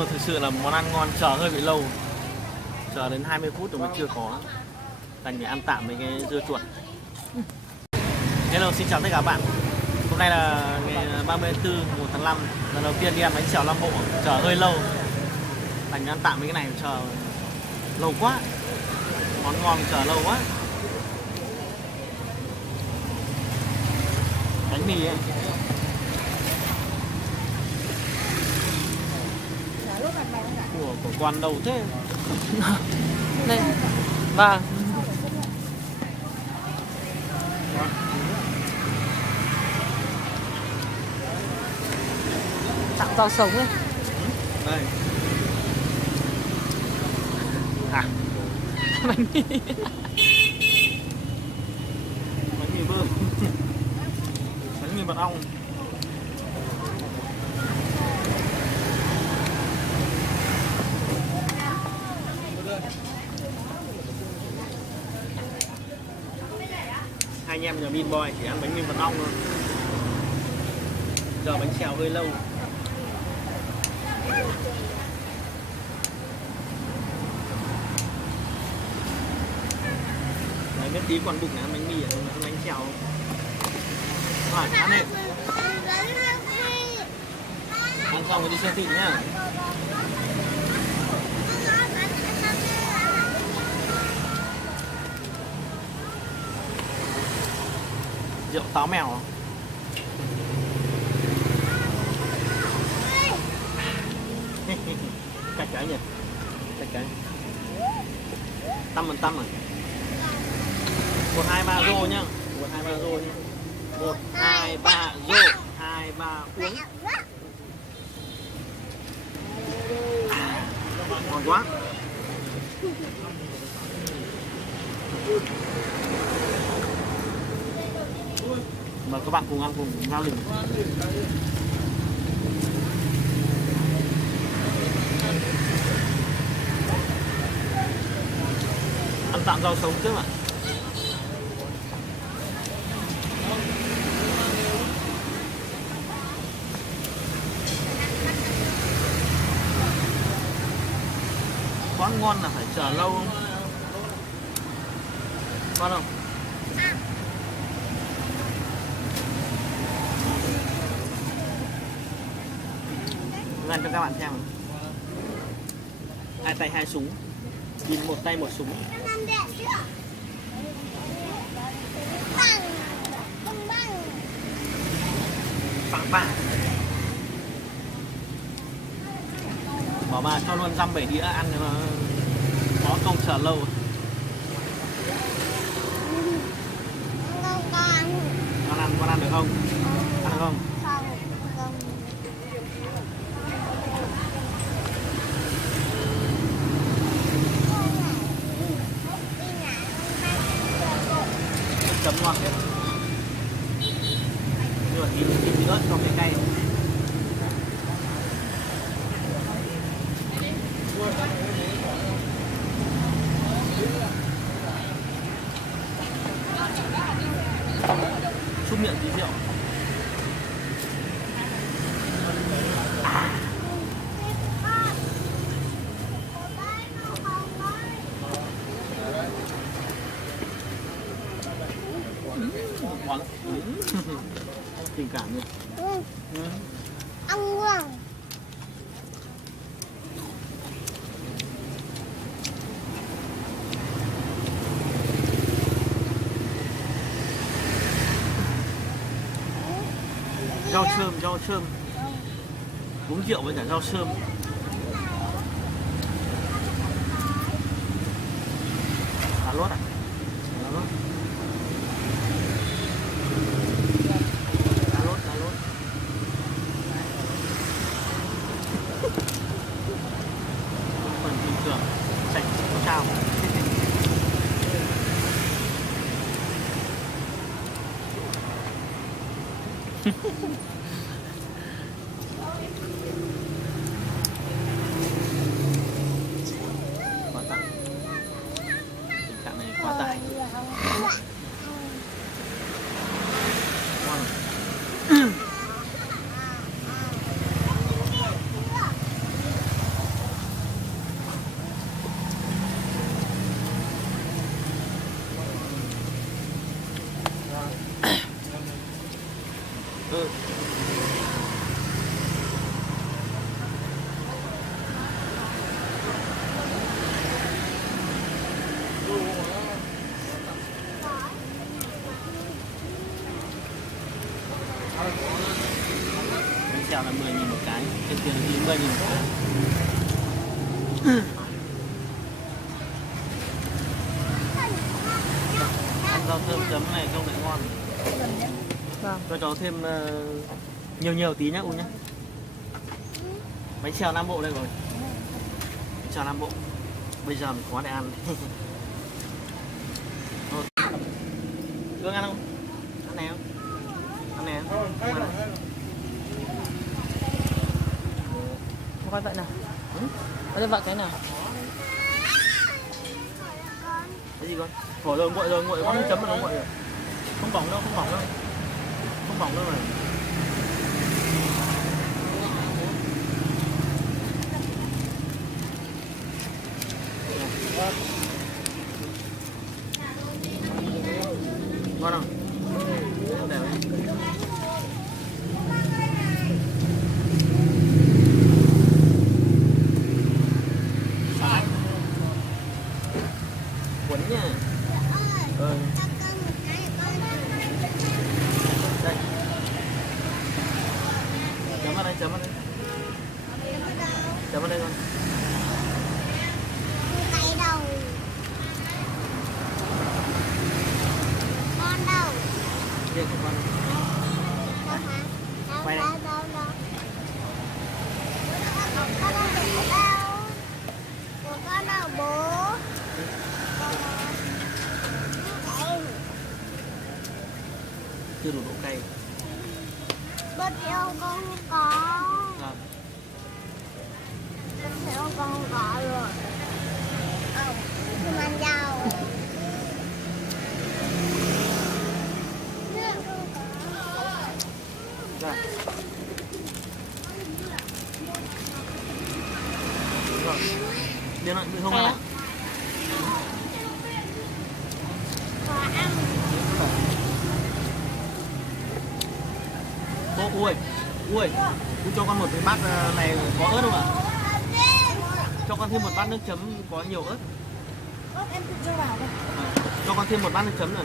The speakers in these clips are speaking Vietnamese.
mà thực sự là món ăn ngon, chờ hơi bị lâu. Chờ đến 20 phút rồi mới chưa có. Đành phải ăn tạm với cái dưa chuột. Hello, xin chào tất cả các bạn. Hôm nay là ngày 34 1 tháng 5. Lần đầu tiên đi ăn bánh xèo Nam Bộ, chờ hơi lâu. Đành ăn tạm với cái này, chờ lâu quá. Món ngon chờ lâu quá. Bánh mì ấy. Của quan đâu thế? Đây. Vâng. Tặng rau sống ấy. Đây. À. Bánh mì. Bánh mì bơm. Bánh mì mật ong. Hai anh em nhà Bin Boy chỉ ăn bánh mì mật ong thôi. Giờ bánh xèo hơi lâu. Đấy, biết tí còn bụng này ăn bánh mì, ăn bánh xèo. Rồi, ăn đi. Ăn xong rồi đi siêu thị nhá. Rượu táo mèo. Cạch cái nhỉ? Cạch cái. Tâm rồi. 1, 2, 3 rô nhá. 1, 2, 3 rô nhá. 1, 2, 3 rô. 2, 3 uống. Ngon quá. Mời các bạn cùng ăn cùng gia đình. Ăn tạm rau sống trước ạ. Quá ngon là phải chờ lâu không? Ngon không? Ăn cho các bạn xem. Hai tay hai súng. Nhìn một tay một súng. Bang. Bảo bà cho luôn dăm 7 đĩa ăn cho nó có công chờ lâu. Con ăn được không? Ăn được không? Chấm ngon hết. Nhưng mà tí ớt cho cái cay. Xúc miệng tí rượu. Ngon. Tình cảm nhỉ. Ăn quá. Rau sơm. Uống rượu với cả rau sơm. Cà lốt à? Cà lốt. Phần bình thường sạch không sao. Quá tải. Tình trạng này quá tải. Ngon. xèo là 10.000 một cái, trên tiền là 10.000 một cái. Ăn rau thơm chấm này trông lại ngon. Vâng. Cho cháu thêm nhiều nhiều tí nhá U nhá. Bánh xèo Nam Bộ đây rồi. Bánh xèo Nam Bộ. Bây giờ mình có để ăn. Cương ăn không? Ăn này không? Ăn này không? Không ăn à? Một con vậy nào. Ừ? Có vậy cái nào? Cái gì con? Khỏi rồi, nguội có nước chấm mà nó nguội rồi. Không bỏng đâu, không bỏng đâu. Không bỏng đâu mà. Ngon không? Để đấy. Cuốn nha. Đây. Chấm vào đây, chấm vào đây. Chấm vào đây con. Kia của con. Quay đây. Chưa đủ độ cay. Bớt yêu con không có. Rồi. Bớt yêu con không có rồi. Không ăn rau. Rồi. Rồi. Điên lại bị không ăn. Có ăn. Cô ui, cô cho con một cái bát này có ớt không ạ? Cho con thêm một bát nước chấm có nhiều ớt. Em tự cho vào. Cho con thêm một bát nước chấm rồi.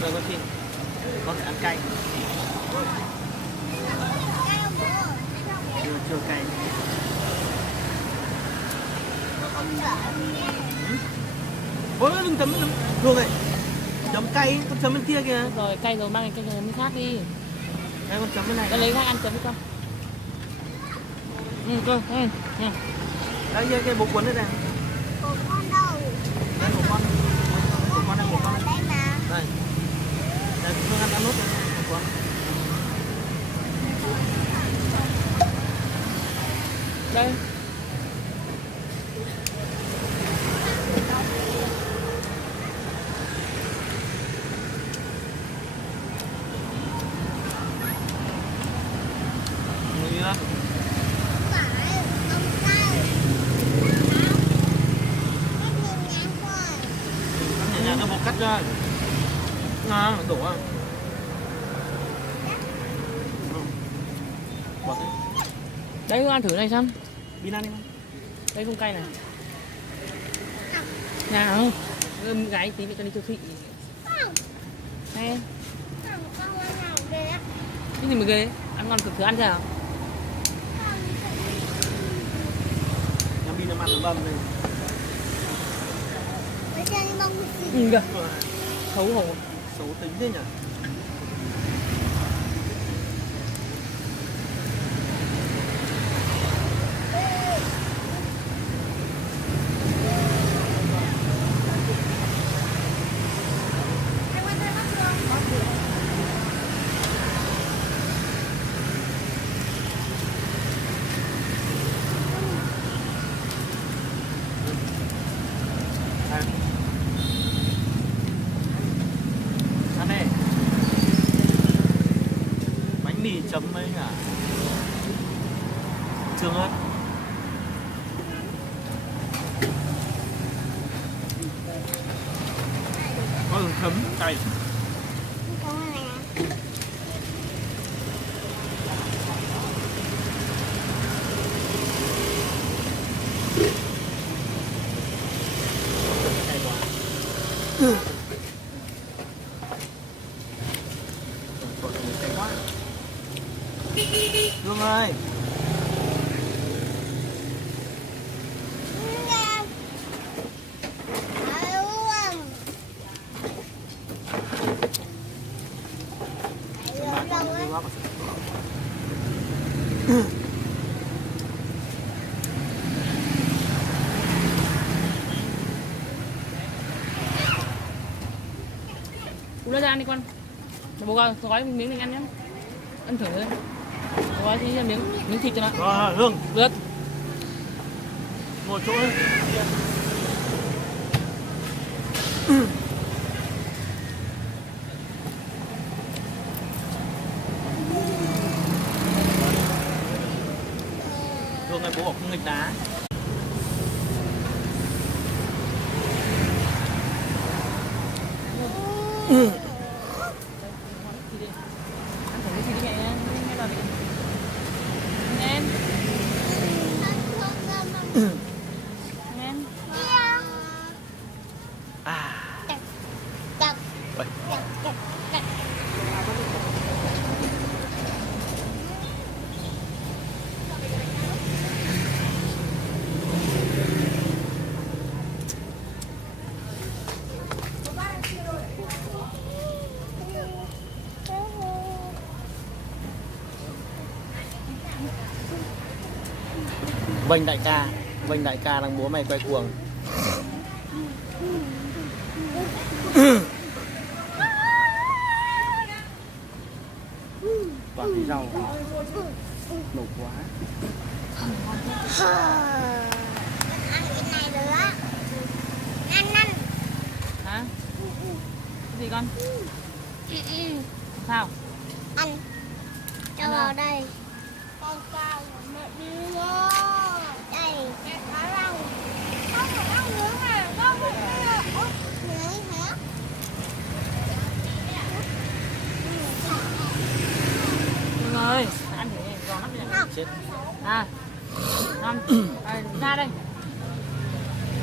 Rồi con xin, con phải ăn cay. Chưa cay. Ôi đừng chấm thường này. Chấm cay, con chấm bên kia kìa. Rồi cay rồi mang cái miếng khác đi. Đây con chấm bên này. Con lấy khác ăn chấm đi con. Cơ. Đây cái bột cuốn đây này. Của con đâu? Đây của con. Của con đây của con. Đây mà. Đây. Đây Phương ăn nốt đây của con. Đây. Người nữa. Phải, không cay. Cắt nhẹ nhàng thôi. Cắt nhẹ nhàng cho bột cắt ra. Ngon, đổ à. Bỏ đi. Đấy ăn thử này xem. Bin ăn đi. Đây không cay này. Nào. Gái tí cho đi siêu thị. Không, Này. không, con ăn nào ghê. Cái gì mà ghê? Ăn ngon thử ăn xem. Nhắm Bin nó ăn nó bầm đây. Bây giờ đi bông gì? Kìa. Xấu hổ. Xấu tính thế nhỉ? Em ăn thôi bác luôn. Ăn. Ăn đây. Bánh mì chấm với cả xương ớt. Có đường thấm cay. Con này nè. Trộn mình cay quá. Hương ơi. Cú ra ăn đi con. Bố gói miếng mình ăn nhé. Ăn thử thôi. Bố gói tí miếng thịt cho nó. Rồi, Hương, Được. ngồi chỗ ấy. Hương ơi, bố bảo không nghịch đá. Ăn thử cái thịt đi mẹ. Nghe vào đi. Em. Em. À. Vậy. Vênh đại ca đang bố mày quay cuồng. Toàn thấy rau nổ quá. Ăn cái này nữa. Ăn. Hả? Cái gì con? Sao? Ăn. Cho vào đây. Con sao mẹ đi vô. Đây, mẹ có rau. Con phải ăn nữa mà, con phải ăn. Ủa, này hả? Hương ơi, ăn thử đi, giòn lắm nhỉ? Chết. À, ra đây.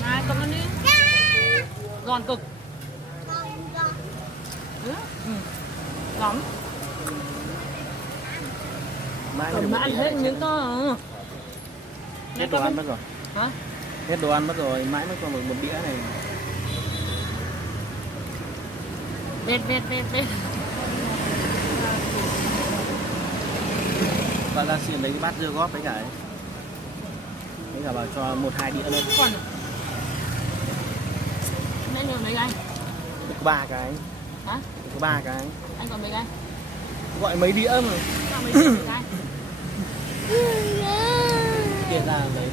Này, cầm nó đi. Giòn cực. Con. Ừ. Giòn. Mai Mà ăn hết miếng to. hết đồ ăn mất rồi. Hả? Hết đồ ăn mất rồi, mãi mới còn một đĩa này. Vết. Bạn ra xin lấy cái bát dưa góp với cả ấy. Với cả bảo cho 1-2 đĩa lên. Còn. Nên nhiều mấy cái. Được 3 cái. Hả? Được 3 cái. Anh còn mấy cái? Gọi mấy đĩa mà. Sao mấy cái? Kia ra lấy.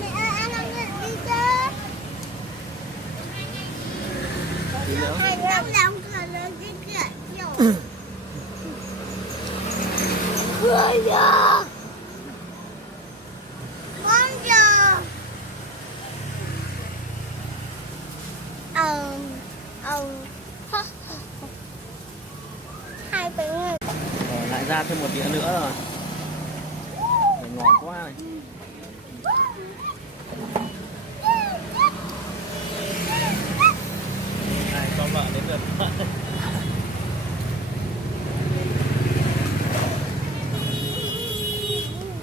Mẹ ơi, ăn đi chơi. Tí nữa. Hai lòng lòng thở lớn cái cửa rồi. Cười giờ. Con giờ. Hai bé người. Rồi, lại ra thêm một đĩa nữa rồi. Này, ngon quá này. Này, cho vợ đến lượt.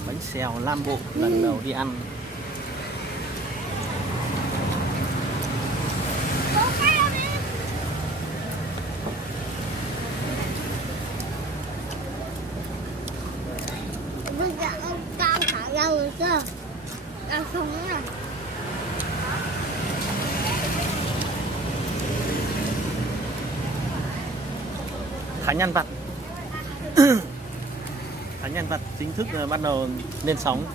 Bánh xèo Lam Bộ lần đầu đi ăn. Bây giờ ông cam thả lâu rồi cơ. Ăn không nữa. Khá nhân vật. Khá nhân vật chính thức bắt đầu lên sóng.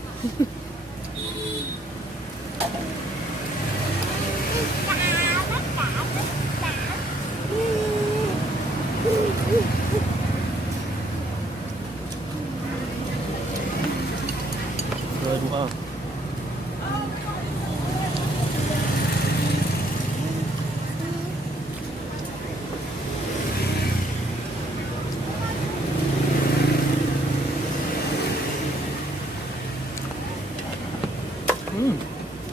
Rồi đúng không?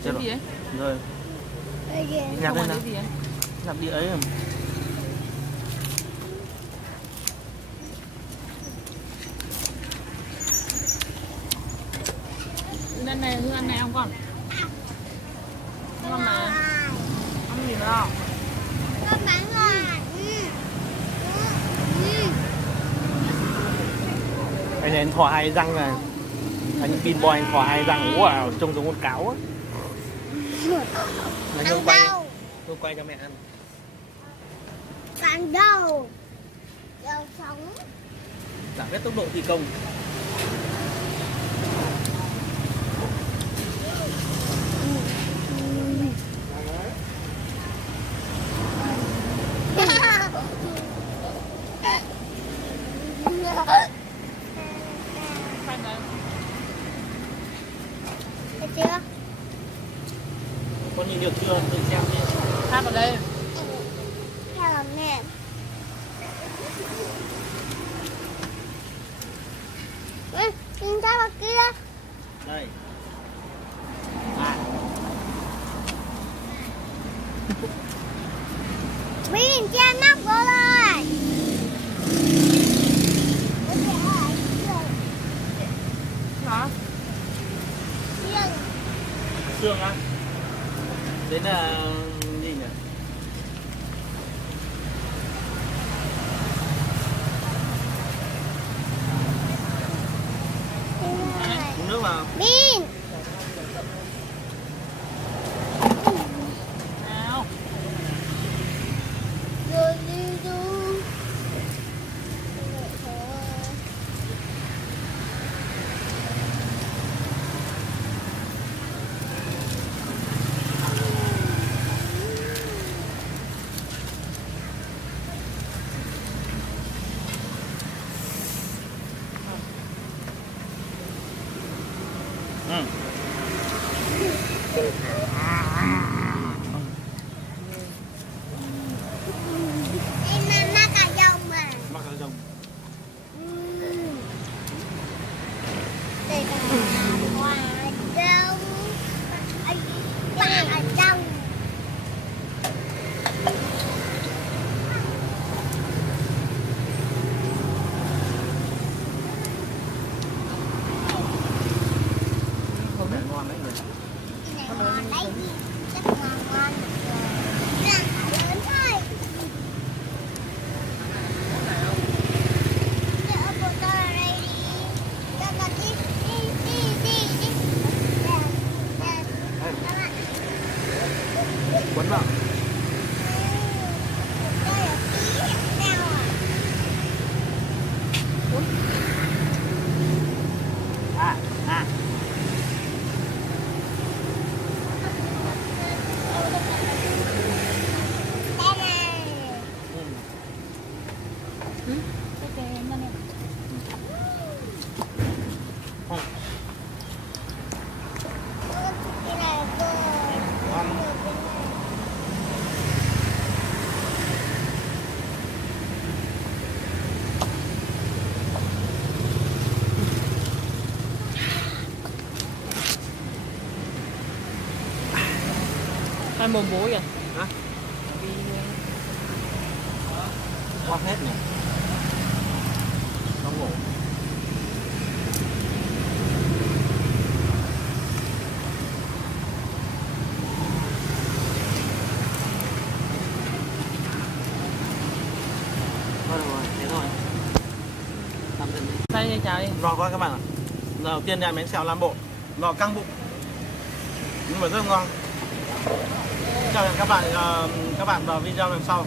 Chết Cái gì rồi. ấy? Rồi, Đây kìa. nhặt Không lên phải nào. cái gì ấy? Nhặt đi ấy. Lên này, hương ăn này không con? Ngon mà. Ăn gì nữa không? Con bán rồi. Anh này anh thò hai răng này. Anh pin boy anh thò hai răng. Wow, trông giống con cáo á. Này Hương Ăn quay, đâu? Hương quay cho mẹ ăn. Ăn đâu? Đâu sống. Giảm hết tốc độ thi công. Khoan đấy. Thấy chưa? Con nhìn được chưa? Tự xem đi. Phát vào đây. Theo làm nè. Nhìn ra vào kia. Đây. Mình che nắp vô rồi. Hả? Xương á. Đấy là gì nhỉ? Uống nước vào. Min. Nào. Rồi đi du. Ừ. Em ăn má cà rồng mà. Mắc ở trong. Đây là quả rồng. Quả rồng. Mẹ ngon đấy nhỉ. Cái này ngon đấy. Rất là ngon. Nó ăn thả lớn thôi. Đưa bộ tơ ở đây đi. Cho con đi. Đây. Các bạn. Quấn vào. Đây là tí nào à? À. Đây này. Ừ. Cái kè em đây nè. Không. Cái này là cô. Ngon. Hai mồm bố kìa. Hả? Ngon hết nhỉ. Nó ngủ. Thôi được rồi, thế thôi. Tạm dừng đi. Đây đây chào đi. Ngon quá các bạn ạ. Lần đầu tiên ăn bánh xèo Nam Bộ. Lò căng bụng. Nhưng mà rất ngon. Chào các bạn vào video lần sau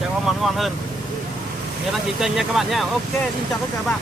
sẽ có món ngon hơn. Nhớ đăng ký kênh nha các bạn nhé. Ok, xin chào tất cả các bạn.